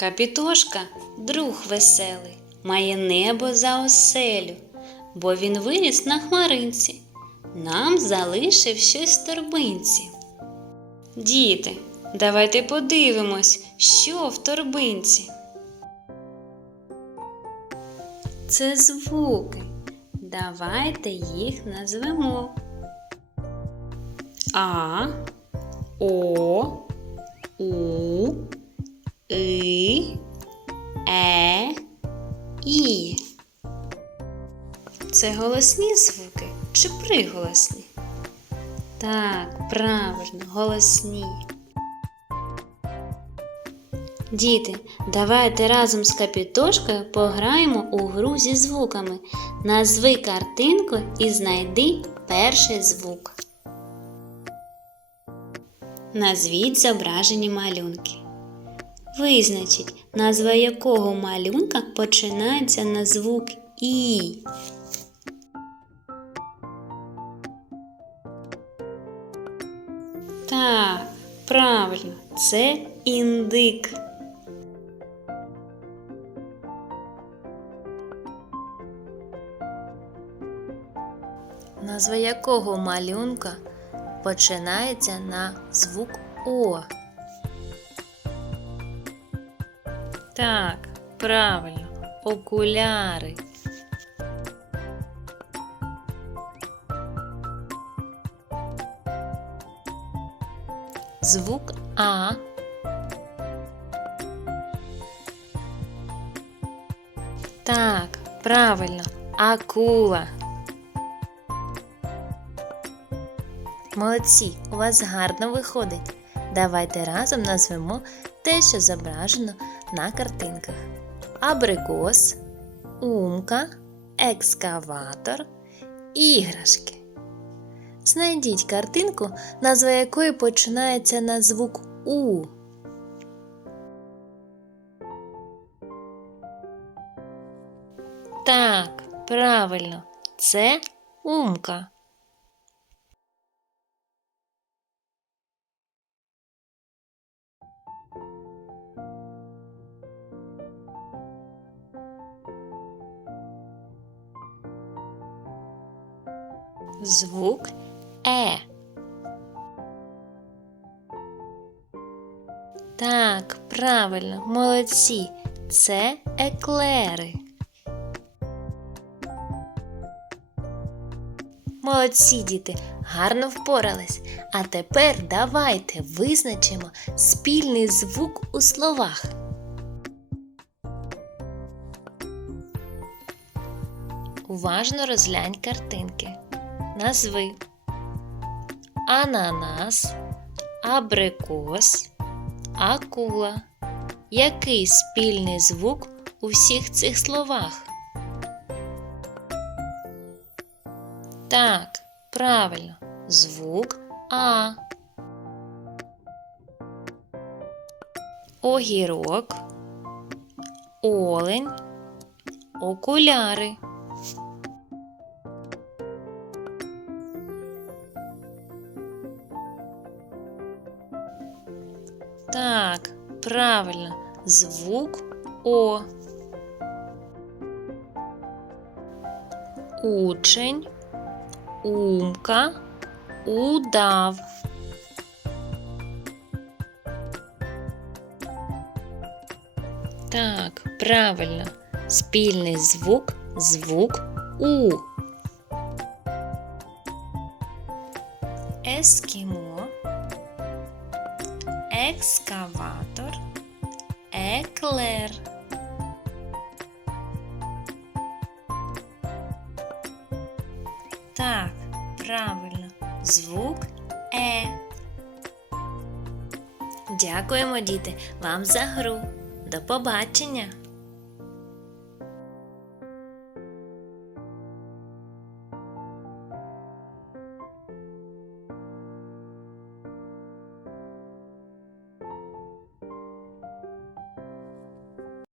Капітошка друг веселий, має небо за оселю, бо він виріс на хмаринці, нам залишив щось в торбинці. Діти, давайте подивимось, що в торбинці. Це звуки. Давайте їх назвемо. А, О, У, И, Е, І. Це голосні звуки чи приголосні? Так, правильно, голосні. Діти, давайте разом з капітошкою пограємо у гру зі звуками. Назви картинку і знайди перший звук. Назвіть зображені малюнки. Визначіть, назва якого малюнка починається на звук І. Так, правильно, це індик. Назва якого малюнка починається на звук О. Так, правильно, окуляри. Звук А. Так, правильно, акула. Молодці, у вас гарно виходить. Давайте разом назвемо те, що зображено на картинках: абрикос, умка, екскаватор, іграшки. Знайдіть картинку, назва якої починається на звук У. Так, правильно, це умка. Звук Е. Так, правильно, молодці. Це еклери. Молодці, діти, гарно впорались. А тепер давайте визначимо спільний звук у словах. Уважно розглянь картинки. Назви ананас, абрикос, акула. Який спільний звук у всіх цих словах? Так, правильно, звук А. Огірок, олень, окуляри. Так, правильно, звук О. Учень, умка, удав. Так, правильно, спільний звук звук У. Ескімо екскаватор, еклер. Так, правильно, звук Е. Дякуємо, діти, вам за гру. До побачення!